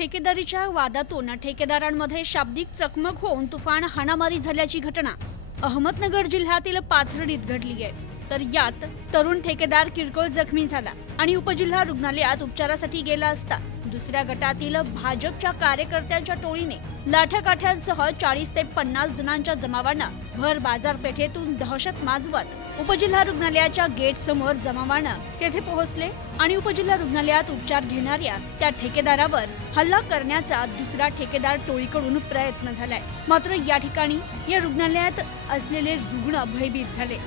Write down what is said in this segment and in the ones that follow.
ठेकेदारीच्या वादातून ठेकेदारांमध्ये शाब्दिक चकमक होऊन तुफान हाणामारी झाल्याची घटना अहमदनगर जिल्ह्यातील पाथर्डीत घडली आहे। तर यात तरुण ठेकेदार किरकोळ जखमी झाला आणि उपजिल्हा रुग्णालयात उपचारासाठी गेला असता दुसऱ्या गटातील भाजपच्या कार्यकर्त्यांच्या टोळीने लाठ्याकाठ्यांसह 40 ते 50 जणांच्या जमावानं भर बाजारपेठेतून दहशत माजवत उपजिल्हा रुग्णालयाच्या गेट समोर जमावानं तेथे पोहोचले आणि उपजिल्हा रुग्णालयात उपचार घेणाऱ्या त्या ठेकेदारावर हल्ला करण्याचा दुसरा ठेकेदार टोळीकडून प्रयत्न झालाय। मात्र या ठिकाणी या रुग्णालयात असलेले रुग्ण भयभीत झाले।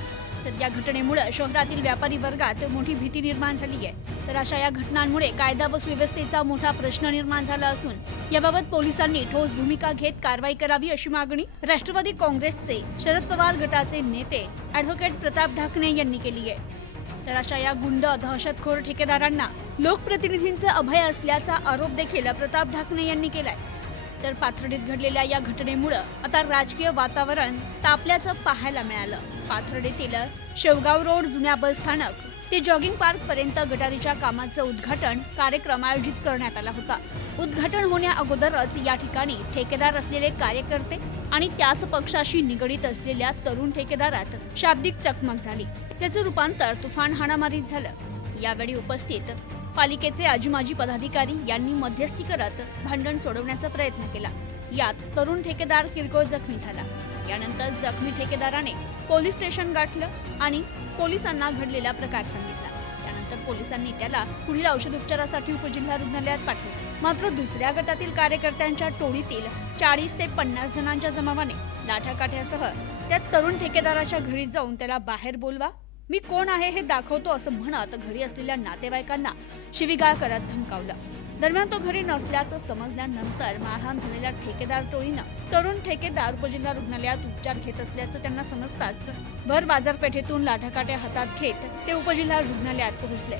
तर या घटनेमुळे शहरातील व्यापारी वर्गात मोठी भीती निर्माण झाली आहे। तर अशा या घटनांमुळे कायदा व सुव्यवस्थेचा मोठा प्रश्न निर्माण झाला असून याबाबत पोलिसांनी ठोस भूमिका घेत कारवाई करावी अशी मागणी राष्ट्रवादी काँग्रेसचे शरद पवार गटाचे नेते ॲडव्होकेट प्रताप ढाकणे यांनी केली आहे। तर अशा या गुंड दहशतखोर ठेकेदारांना लोकप्रतिनिधींचे अभय असल्याचा आरोप देखील प्रताप ढाकणे यांनी केलाय। तर पाथर्डीत घडलेल्या या घटनेमुळे आता राजकीय वातावरण तापल्याचं पाहायला मिळालं। पाथर्डीतील शेवगाव रोड जुन्या बस स्थानक ते जॉगिंग पार्क पर्यंत गटारीच्या कामाचं उद्घाटन कार्यक्रम आयोजित करण्यात आला होता। उद्घाटन होण्या अगोदरच या ठिकाणी ठेकेदार असलेले कार्यकर्ते आणि त्याच पक्षाशी निगडीत असलेल्या तरुण ठेकेदारात शाब्दिक चकमक झाली। त्याचं रूपांतर तुफान हाणामारीत झालं। यावेळी उपस्थित पालिकेचे आजी-माजी पदाधिकारी यांनी मध्यस्थी करत भांडण सोडवण्याचा प्रयत्न केला। यात तरुण ठेकेदार किरकोळ जखमी झाला। यानंतर जखमी ठेकेदाराने पोलीस स्टेशन गाठलं आणि पोलिसांना घडलेला प्रकार सांगितला। त्यानंतर पोलिसांनी त्याला पुढील औषध उपचारासाठी उपजिल्हा रुग्णालयात पाठवले। मात्र दुसऱ्या गटातील कार्यकर्त्यांच्या टोळीतील 40 ते 50 जणांच्या जमावाने लाठ्याकाठ्यासह त्या तरुण ठेकेदाराच्या घरी जाऊन त्याला बाहेर बोलवा, मी कोण आहे हे दाखवतो असं म्हणत घरी असलेल्या नातेवाईकांना शिवीगाळ करत धमकावलं। दरम्यान तो घरी नसल्याचं समजल्यानंतर मारहाण झालेल्या ठेकेदार टोळीनं तरुण ठेकेदार उपजिल्हा रुग्णालयात उपचार घेत असल्याचं त्यांना समजताच भर बाजारपेठेतून लाठाकाठ्या हातात घेत ते उपजिल्हा रुग्णालयात पोहोचले।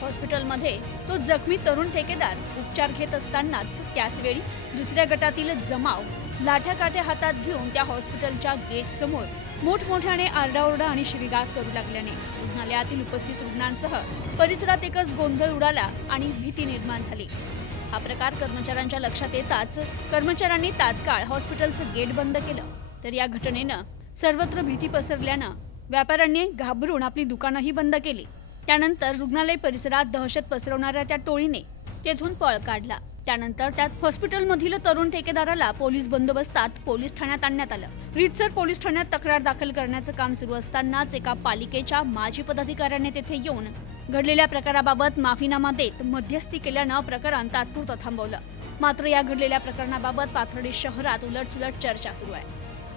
हॉस्पिटलमध्ये तो जखमी तरुण ठेकेदार उपचार घेत असतानाच त्याचवेळी दुसऱ्या गटातील जमाव लाठाकाठ्या हातात घेऊन त्या हॉस्पिटलच्या गेट समोर मोठमोठ्याने आरडाओरडा आणि शिवीगाळ करू लागल्याने रुग्णालयातील उपस्थित रुग्णांसह परिसरात एकच गोंधळ उडाला आणि भीती निर्माण झाली। हा प्रकार कर्मचाऱ्यांच्या लक्षात येताच कर्मचाऱ्यांनी तात्काळ हॉस्पिटलचं गेट बंद केलं। तर या घटनेनं सर्वत्र भीती पसरल्यानं व्यापाऱ्यांनी घाबरून आपली दुकानंही बंद केली। त्यानंतर रुग्णालय परिसरात दहशत पसरवणाऱ्या त्या टोळीने तेथून पळ काढला। त्यानंतर त्यात हॉस्पिटलमधील तरुण ठेकेदाराला पोलीस बंदोबस्तात पोलीस ठाण्यात आणण्यात आलं। रितसर पोलीस ठाण्यात तक्रार दाखल करण्याचं काम सुरू असतानाच एका पालिकेच्या माजी पदाधिकाऱ्याने तेथे येऊन घडलेल्या प्रकाराबाबत माफीनामा देत मध्यस्थी केल्यानं प्रकरण तात्पुरतं थांबवलं। मात्र या घडलेल्या प्रकरणाबाबत पाथर्डी शहरात उलटसुलट चर्चा सुरू आहे।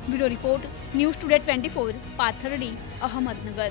Bureau report, news today 24, Pathardi, Ahmednagar.